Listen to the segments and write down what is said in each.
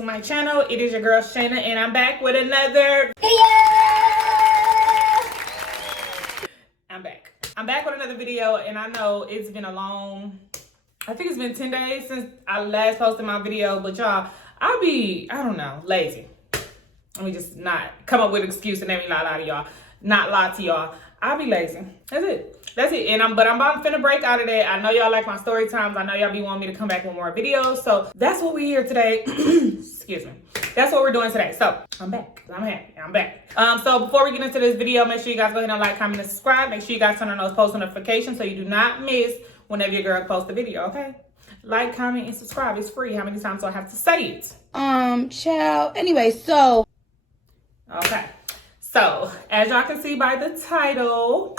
to my channel. It is your girl Shayna, and I'm back with another video. I'm back with another video, and I know it's been I think it's been 10 days since I last posted my video, but y'all, I don't know, lazy. Let me just not come up with an excuse and let me not lie to y'all. I'll be lazy. That's it. And but I'm about to finna break out of that. I know y'all like my story times. I know y'all be wanting me to come back with more videos. So that's what we're here today. Excuse me. That's what we're doing today. So I'm back. I'm happy. I'm back. So before we get into this video, make sure you guys go ahead and like, comment, and subscribe. Make sure you guys turn on those post notifications so you do not miss whenever your girl posts a video, okay? Like, comment, and subscribe. It's free. How many times do I have to say it? Child. Anyway, so. Okay. So, as y'all can see by the title,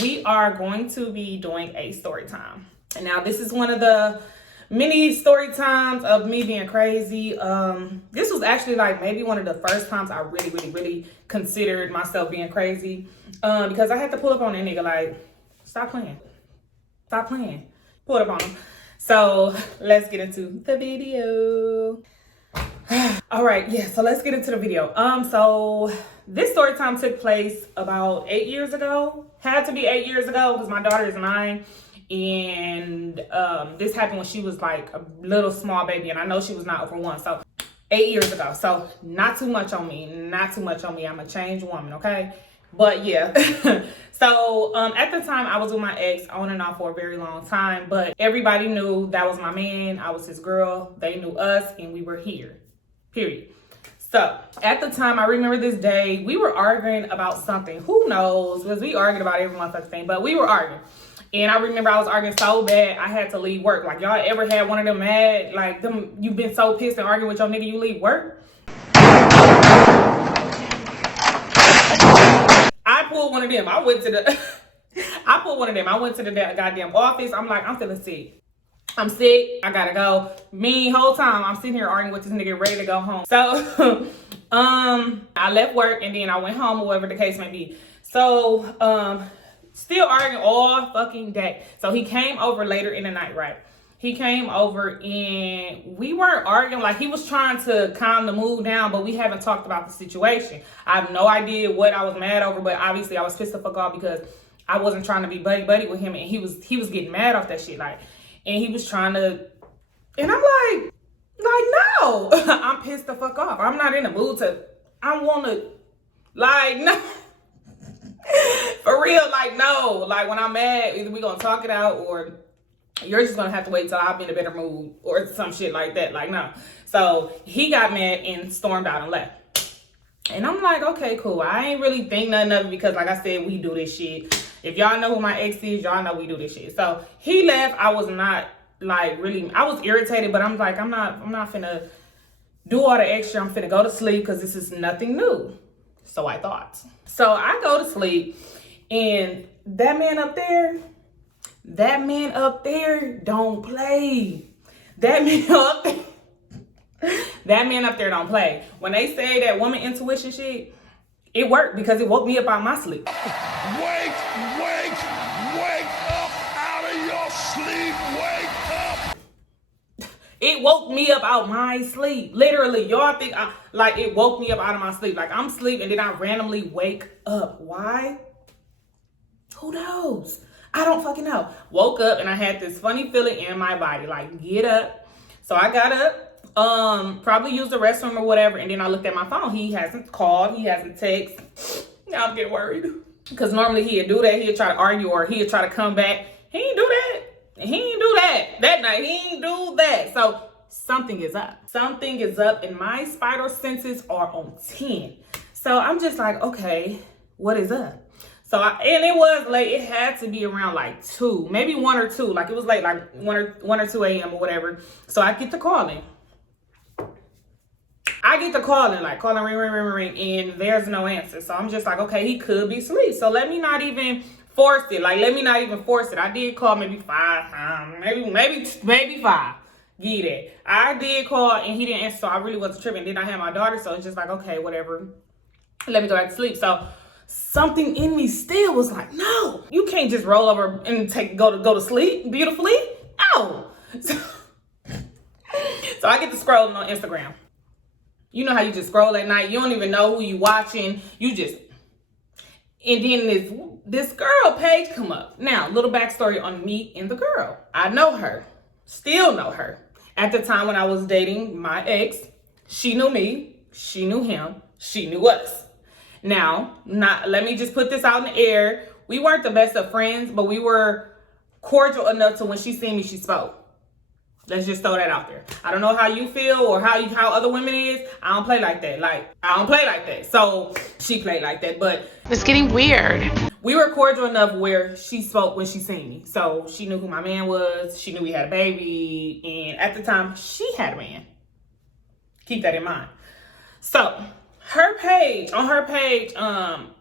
we are going to be doing a story time. And now this is one of the many story times of me being crazy. This was actually like maybe one of the first times I really considered myself being crazy. Because I had to pull up on that nigga like, stop playing. Stop playing. Pull it up on him. So, let's get into the video. All right, yeah, so let's get into the video. So this story time took place about 8 years ago. Had to be 8 years ago because my daughter is 9. And this happened when she was like a little small baby, and I know she was not over 1. So 8 years ago. So not too much on me. I'm a changed woman, okay? But yeah. So at the time I was with my ex on and off for a very long time, but everybody knew that was my man. I was his girl. They knew us, and we were here. Period. So at the time, I remember this day, we were arguing about something. Who knows? Because we argued about every motherfucking thing, but we were arguing. And I remember I was arguing so bad, I had to leave work. Like, y'all ever had one of them mad, like, you've been so pissed and arguing with your nigga, you leave work? I pulled one of them. I went to the goddamn office. I'm like, I'm feeling sick. I'm sick. I gotta go. Whole time I'm sitting here arguing with this nigga, ready to go home. So, I left work and then I went home or whatever the case may be. So, still arguing all fucking day. So he came over later in the night, right? He came over and we weren't arguing. Like, he was trying to calm the mood down, but we haven't talked about the situation. I have no idea what I was mad over, but obviously I was pissed the fuck off because I wasn't trying to be buddy with him, and he was getting mad off that shit, like. And he was trying to, and I'm like, no, I'm pissed the fuck off. I'm not in the mood I want to, like, no. For real, like, no. Like, when I'm mad, either we going to talk it out or you're just going to have to wait till I'm in a better mood or some shit like that. Like, no. So he got mad and stormed out and left. And I'm like, okay, cool. I ain't really think nothing of it because, like I said, we do this shit. If y'all know who my ex is, y'all know we do this shit. So he left. I was not like really, I was irritated, but I'm like, I'm not finna do all the extra. I'm finna go to sleep because this is nothing new. So I thought. So I go to sleep, and that man up there don't play. That man up there don't play. When they say that woman intuition shit, it worked because it woke me up out of my sleep. Wake up out of your sleep, wake up. It woke me up out my sleep. Literally, y'all think it woke me up out of my sleep. Like, I'm asleep and then I randomly wake up. Why? Who knows? I don't fucking know. Woke up and I had this funny feeling in my body, like, get up. So I got up, probably used the restroom or whatever, and then I looked at my phone. He hasn't called, he hasn't texted. Now I'm getting worried. Because normally he'd do that. He'd try to argue or he'd try to come back. He ain't do that. He ain't do that. That night, he ain't do that. So something is up. Something is up, and my spider senses are on 10. So I'm just like, okay, what is up? So, and it was late. It had to be around like 2, maybe 1 or 2. Like, it was late, like 1 or 2 a.m. or whatever. So I get to calling. Like, calling, ring, and there's no answer. So I'm just like, okay, he could be asleep. So let me not even force it. I did call maybe 5 times, maybe 5. Get it. I did call and he didn't answer, so I really wasn't tripping. Then I had my daughter, so it's just like, okay, whatever. Let me go back to sleep. So something in me still was like, no, you can't just roll over and go to sleep beautifully. No. So I get to scrolling on Instagram. You know how you just scroll at night. You don't even know who you watching. You just, and then this girl page come up. Now, little backstory on me and the girl. I know her, still know her. At the time when I was dating my ex, she knew me, she knew him, she knew us. Now, let me just put this out in the air. We weren't the best of friends, but we were cordial enough to when she seen me, she spoke. Let's just throw that out there. I don't know how you feel or how other women is. I don't play like that. I don't play like that. So she played like that, but It's getting weird. we were cordial enough where she spoke when she seen me. So she knew who my man was. She knew we had a baby. And at the time, she had a man. Keep that in mind. So on her page,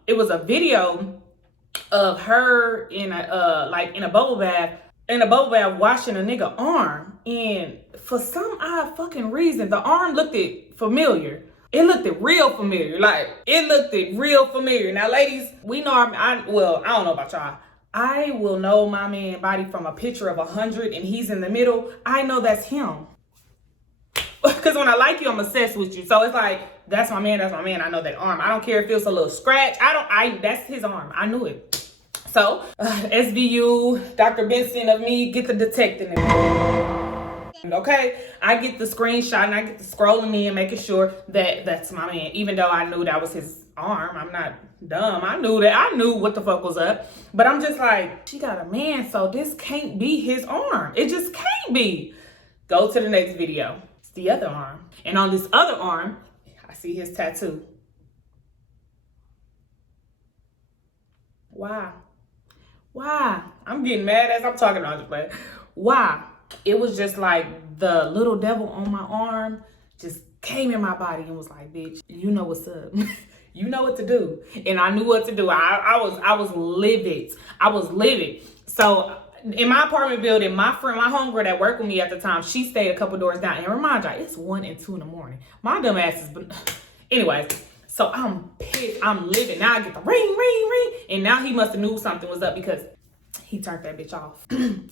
it was a video of her in a bubble bath washing a nigga arm. And for some odd fucking reason, the arm looked familiar. It looked real familiar. Now, ladies, we know, I don't know about y'all. I will know my man body from a picture of 100 and he's in the middle. I know that's him. Because when I like you, I'm obsessed with you. So it's like, that's my man. I know that arm. I don't care if it's a little scratch. That's his arm. I knew it. So, SVU, Dr. Benson of me, get the detecting it. Okay, I get the screenshot and I get the scrolling in, making sure that that's my man. Even though I knew that was his arm, I'm not dumb. I knew what the fuck was up. But I'm just like, she got a man, so this can't be his arm. It just can't be. Go to the next video. It's the other arm. And on this other arm, I see his tattoo. Why? I'm getting mad as I'm talking on this, but why? It was just like the little devil on my arm just came in my body and was like, bitch, you know what's up. You know what to do. And I knew what to do. I was livid. So in my apartment building, my homegirl that worked with me at the time, she stayed a couple doors down. And remind y'all, it's 1 and 2 in the morning. My dumb ass is, anyways. So I'm pissed. I'm livid. Now I get the ring. And now he must have knew something was up because he turned that bitch off.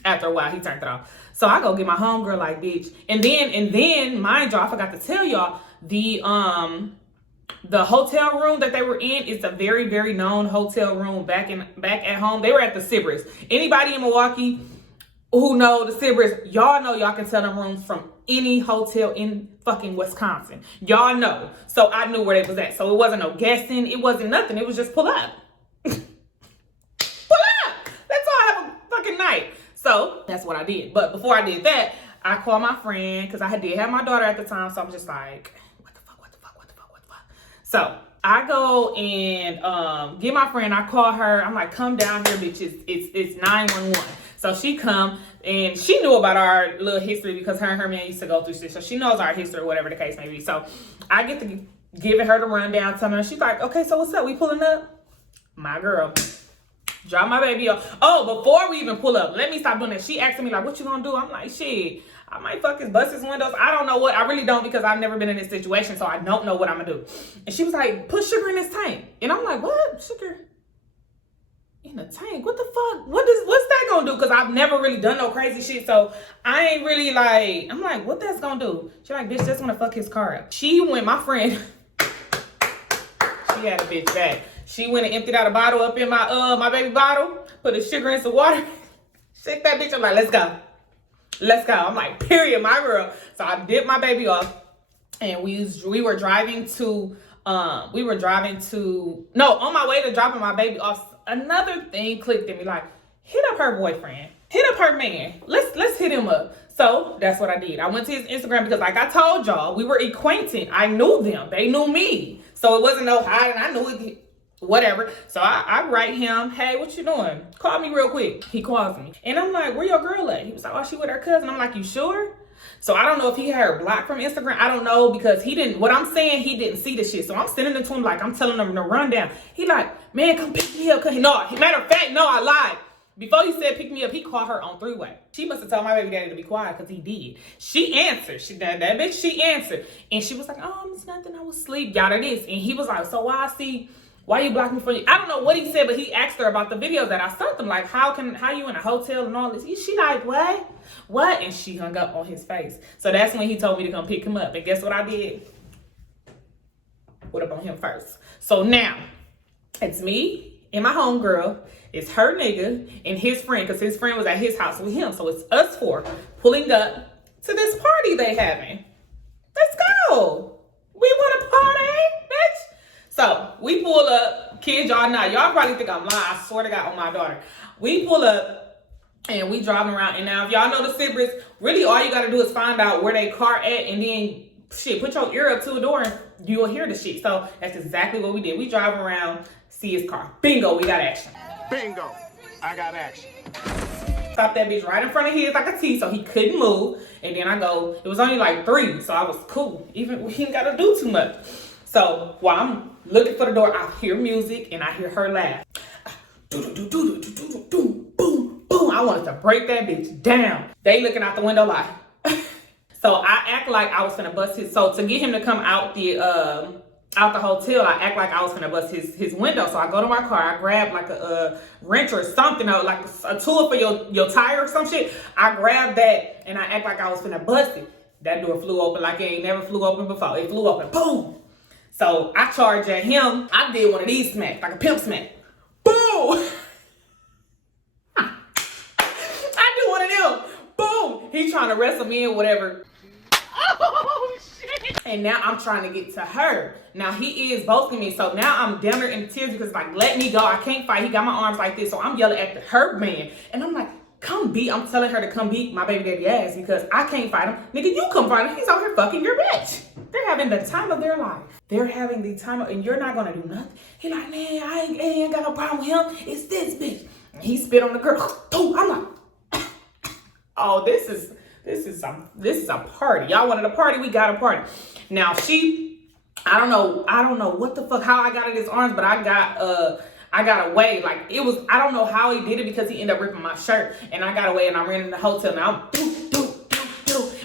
After a while, he turned it off. So I go get my homegirl like, bitch. And then, mind y'all, I forgot to tell y'all, the hotel room that they were in is a very, very known hotel room back at home. They were at the Sybaris. Anybody in Milwaukee who know the Sybaris, y'all know y'all can tell them rooms from any hotel in fucking Wisconsin. Y'all know. So I knew where they was at. So it wasn't no guessing. It wasn't nothing. It was just pull up. Night. So that's what I did. But before I did that, I called my friend because I did have my daughter at the time. So I'm just like, what the fuck? So I go and get my friend. I call her. I'm like, come down here, bitch. It's 911. So she come and she knew about our little history because her and her man used to go through shit. So she knows our history or whatever the case may be. So I get to giving her the rundown, telling her, she's like, okay, so what's up? We pulling up? My girl. Drop my baby off. Oh, before we even pull up, let me stop doing that. She asking me like, what you gonna do? I'm like, shit, I might fucking bust his windows. I don't know what. I really don't because I've never been in this situation, so I don't know what I'm gonna do. And she was like, put sugar in this tank. And I'm like, what? Sugar in a tank? What the fuck? What's that gonna do? Because I've never really done no crazy shit, so I ain't really like, I'm like, what that's gonna do? She like, bitch, that's gonna fuck his car up. My friend, she had a bitch back. She went and emptied out a bottle up in my baby bottle, put the sugar in some water, shake that bitch. I'm like, let's go. I'm like, period, my girl. So I dipped my baby off, and we were driving to, on my way to dropping my baby off, another thing clicked in me, like, hit up her boyfriend, hit up her man. Let's hit him up. So that's what I did. I went to his Instagram because, like I told y'all, we were acquainted. I knew them. They knew me. So it wasn't no hiding. I knew it. Whatever. So I write him, hey, what you doing? Call me real quick. He calls me. And I'm like, where your girl at? He was like, oh, she with her cousin. I'm like, you sure? So I don't know if he had her blocked from Instagram. I don't know because he didn't see the shit. So I'm sending it to him like I'm telling him the rundown. He like, man, come pick me up. No, matter of fact, no, I lied. Before he said pick me up, he called her on three-way. She must have told my baby daddy to be quiet because he did. She answered. That bitch, she answered. And she was like, oh, it's nothing. I was asleep. Yada this. And he was like, so why you block me for you? I don't know what he said, but he asked her about the videos that I sent them. Like, how you in a hotel and all this? She like, what? And she hung up on his face. So that's when he told me to come pick him up. And guess what I did? What up on him first? So now, it's me and my homegirl. It's her nigga and his friend, because his friend was at his house with him. So it's us four pulling up to this party they having. Let's go. We want to party, bitch. So we pull up. Kids, y'all know. Y'all probably think I'm lying. I swear to God on my daughter. We pull up and we driving around. And now if y'all know the Sybris, really all you got to do is find out where they car at and then shit, put your ear up to the door and you'll hear the shit. So that's exactly what we did. We drive around, see his car. Bingo, we got action. Bingo, I got action. Stop that bitch right in front of his like a T, so he couldn't move. And then I go, it was only like 3, so I was cool. Even we didn't gotta do too much. So while I'm looking for the door, I hear music and I hear her laugh. Boom, boom. I wanted to break that bitch down. They looking out the window like. So I act like I was finna bust his. So to get him to come out the hotel, I act like I was finna bust his window. So I go to my car, I grab like a wrench or something, or like a tool for your tire or some shit. I grab that and I act like I was finna bust it. That door flew open like it ain't never flew open before. It flew open, boom. So I charge at him. I did one of these smacks, like a pimp smack. Boom. I do one of them. Boom. He trying to wrestle me or whatever. Oh, shit. And now I'm trying to get to her. Now he is boasting me. So now I'm down there in tears because like, let me go. I can't fight. He got my arms like this. So I'm yelling at her man. And I'm like, come beat. I'm telling her to come beat my baby daddy ass because I can't fight him. Nigga, you come fight him. He's out here fucking your bitch. They're having the time of their life. They're having the time of, and you're not going to do nothing. He like, man, I ain't got no problem with him. It's this bitch. And he spit on the girl. Boom. I'm like, oh, this is a party. Y'all wanted a party, we got a party. Now I don't know what the fuck, how I got in his arms, but I got away. Like it was, I don't know how he did it because he ended up ripping my shirt and I got away and I ran in the hotel. Now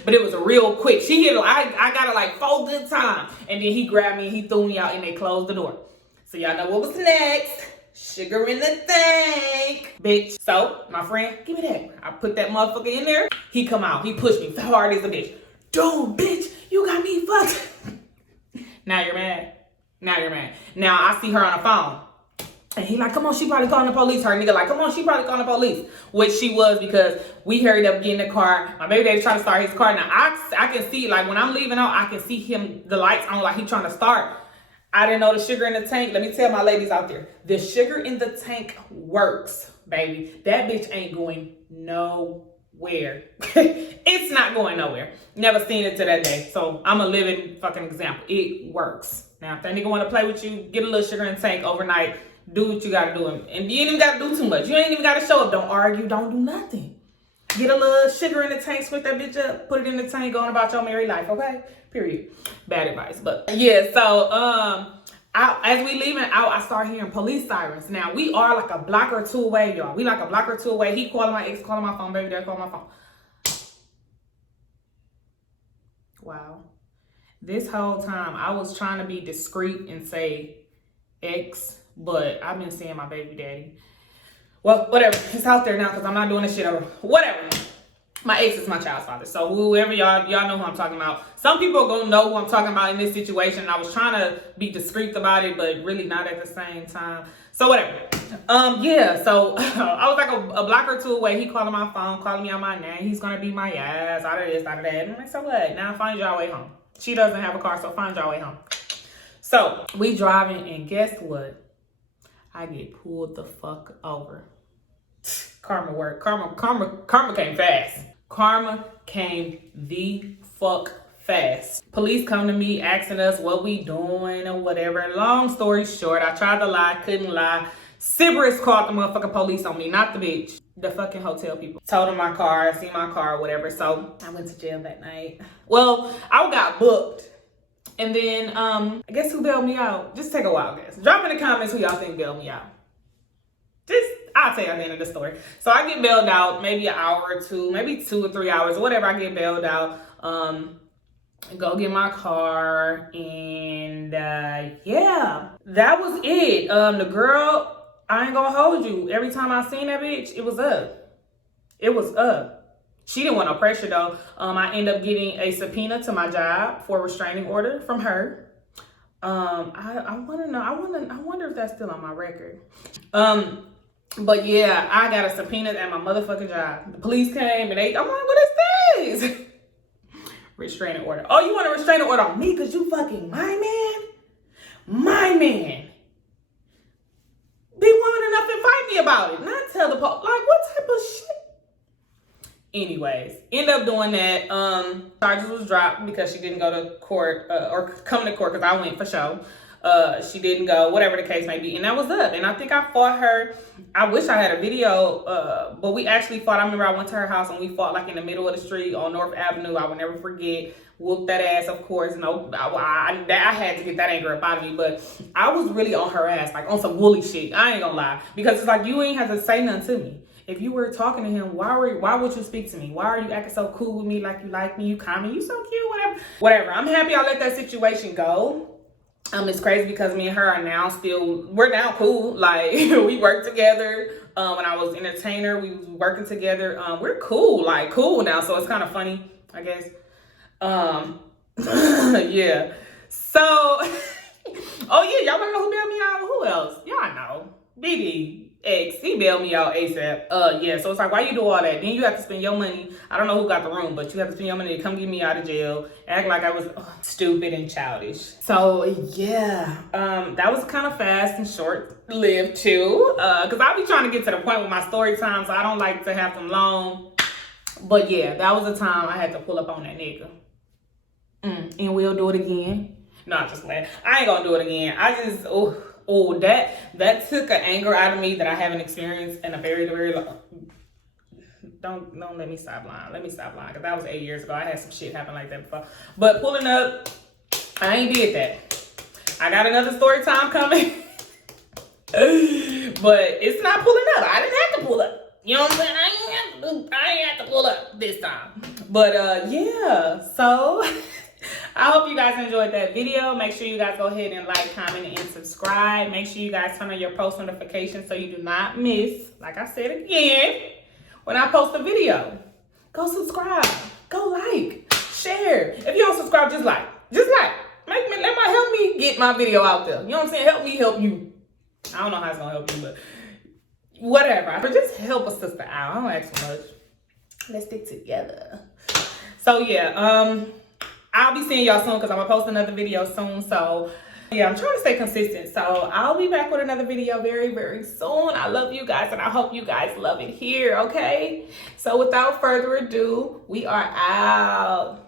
but it was a real quick. She hit it, I got it like 4 good times. And then he grabbed me and he threw me out and they closed the door. So y'all know what was next. Sugar in the tank, bitch. So my friend, give me that. I put that motherfucker in there. He come out. He pushed me hard as a bitch. Dude, bitch, you got me fucked. Now you're mad. Now I see her on the phone. And he like, come on, she probably calling the police. Her nigga like, come on, she probably calling the police. Which she was because we hurried up getting the car. My baby daddy trying to start his car. Now I can see, like when I'm leaving out, I can see him, the lights on, like he trying to start. I didn't know the sugar in the tank. Let me tell my ladies out there. The sugar in the tank works, baby. That bitch ain't going nowhere. It's not going nowhere. Never seen it to that day. So I'm a living fucking example. It works. Now, if that nigga want to play with you, get a little sugar in the tank overnight. Do what you got to do. And you ain't even got to do too much. You ain't even got to show up. Don't argue. Don't do nothing. Get a little sugar in the tank, switch that bitch up, put it in the tank, going about your married life, okay? Period. Bad advice, but yeah. So as we leaving out, I start hearing police sirens. Now we are like a block or 2 away, y'all. We like a block or 2 away. He calling my ex, calling my phone, baby daddy calling my phone. Wow. This whole time I was trying to be discreet and say ex, but I've been saying my baby daddy. Well, whatever. It's out there now because I'm not doing this shit over. Whatever. My ex is my child's father. So whoever y'all know who I'm talking about. Some people are gonna know who I'm talking about in this situation. I was trying to be discreet about it, but really not at the same time. So whatever. Yeah, so I was like a block or 2 away. He calling my phone, calling me on my name. He's gonna beat my ass, out of this, out of that. And I'm like, so what? Now find your way home. She doesn't have a car, so find your way home. So we driving, and guess what? I get pulled the fuck over. Karma worked. Karma came fast. Karma came the fuck fast. Police come to me asking us what we doing or whatever. Long story short, I tried to lie, couldn't lie. Sybris called the motherfucking police on me, not the bitch. The fucking hotel people. Told them my car, see my car or whatever. So I went to jail that night. Well, I got booked. And then, I guess who bailed me out? Just take a wild guess. Drop in the comments who y'all think bailed me out. I'll tell you at the end of the story. So I get bailed out maybe an hour or 2, maybe 2 or 3 hours, or whatever. I get bailed out. Go get my car, and yeah, that was it. The girl, I ain't gonna hold you. Every time I seen that bitch, it was up. It was up. She didn't want no pressure though. I ended up getting a subpoena to my job for a restraining order from her. I want to know. I wonder if that's still on my record. But yeah, I got a subpoena at my motherfucking job. The police came and I'm like, what is this? Restraining order. Oh, you want a restraining order on me because you fucking my man? My man. Be woman enough and fight me about it. Not tell the police. Like, what type of shit? Anyways, end up doing that. Charges was dropped because she didn't go to court or come to court because I went for show. She didn't go, whatever the case may be, and that was up. And I think I fought her. I wish I had a video, but we actually fought. I remember I went to her house and we fought like in the middle of the street on North Avenue. I will never forget. Whooped that ass, of course. No, I had to get that anger up out of me, but I was really on her ass, like on some woolly shit. I ain't gonna lie, because it's like you ain't have to say nothing to me. If you were talking to him, why would you speak to me? Why are you acting so cool with me, like you like me, you kind you so cute, whatever. I'm happy I let that situation go. It's crazy because me and her are now we're now cool. Like we work together. When I was entertainer, we was working together. We're cool now. So it's kind of funny, I guess. Yeah. So, oh yeah, y'all wanna know who bailed me out? Who else? Y'all know. BB. X, he bailed me out ASAP. Yeah, so it's like, why you do all that? Then you have to spend your money. I don't know who got the room, but you have to spend your money to come get me out of jail. Act like I was stupid and childish. So yeah, that was kind of fast and short-lived too. Cause I be trying to get to the point with my story time, so I don't like to have them long. But yeah, that was the time I had to pull up on that nigga. And we'll do it again. No, I'm just playing. I ain't gonna do it again. I just, that took an anger out of me that I haven't experienced in a very, very long. Don't let me stop lying. Let me stop lying, because that was 8 years ago. I had some shit happen like that before. But pulling up, I ain't did that. I got another story time coming. But it's not pulling up. I didn't have to pull up. You know what I'm saying? I ain't have to pull up this time. But yeah, so I hope you guys enjoyed that video. Make sure you guys go ahead and like, comment, and subscribe. Make sure you guys turn on your post notifications so you do not miss, like I said again, when I post a video. Go subscribe. Go like. Share. If you don't subscribe, just like. Help me get my video out there. You know what I'm saying? Help me help you. I don't know how it's gonna help you, but whatever. But just help a sister out. I don't ask for much. Let's stick together. So yeah, I'll be seeing y'all soon because I'm gonna post another video soon. So yeah, I'm trying to stay consistent. So I'll be back with another video very, very soon. I love you guys and I hope you guys love it here, okay? So without further ado, we are out.